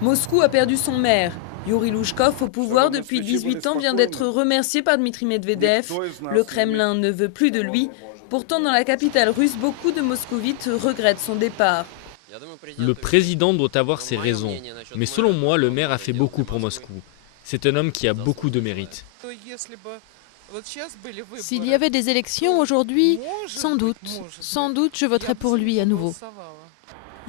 Moscou a perdu son maire. Yuri Louchkov, au pouvoir depuis 18 ans, vient d'être remercié par Dmitri Medvedev. Le Kremlin ne veut plus de lui. Pourtant, dans la capitale russe, beaucoup de moscovites regrettent son départ. Le président doit avoir ses raisons, mais selon moi, le maire a fait beaucoup pour Moscou. C'est un homme qui a beaucoup de mérite. S'il y avait des élections aujourd'hui, sans doute je voterais pour lui à nouveau.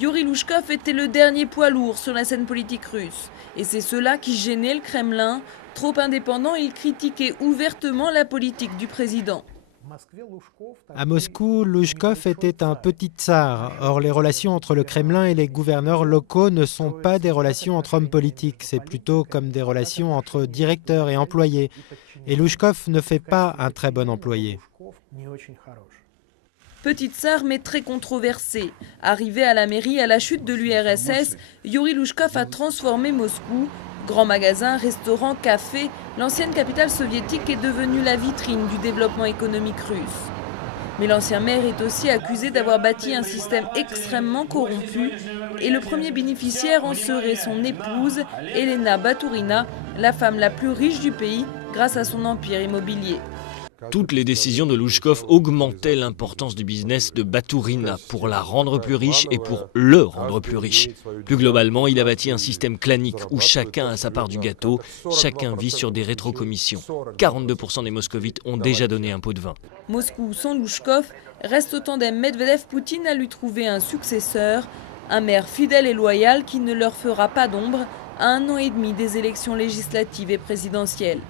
Yuri Louchkov était le dernier poids lourd sur la scène politique russe. Et c'est cela qui gênait le Kremlin. Trop indépendant, il critiquait ouvertement la politique du président. À Moscou, Louchkov était un petit tsar. Or, les relations entre le Kremlin et les gouverneurs locaux ne sont pas des relations entre hommes politiques. C'est plutôt comme des relations entre directeurs et employés. Et Louchkov ne fait pas un très bon employé. Petit tsar mais très controversé. Arrivé à la mairie à la chute de l'URSS, Yuri Louchkov a transformé Moscou. Grands magasins, restaurants, cafés, l'ancienne capitale soviétique est devenue la vitrine du développement économique russe. Mais l'ancien maire est aussi accusé d'avoir bâti un système extrêmement corrompu et le premier bénéficiaire en serait son épouse, Elena Baturina, la femme la plus riche du pays grâce à son empire immobilier. Toutes les décisions de Louchkov augmentaient l'importance du business de Baturina pour la rendre plus riche et pour le rendre plus riche. Plus globalement, il a bâti un système clanique où chacun a sa part du gâteau, chacun vit sur des rétrocommissions. 42% des moscovites ont déjà donné un pot de vin. Moscou sans Louchkov reste au tandem Medvedev-Poutine à lui trouver un successeur, un maire fidèle et loyal qui ne leur fera pas d'ombre à 1 an et demi des élections législatives et présidentielles.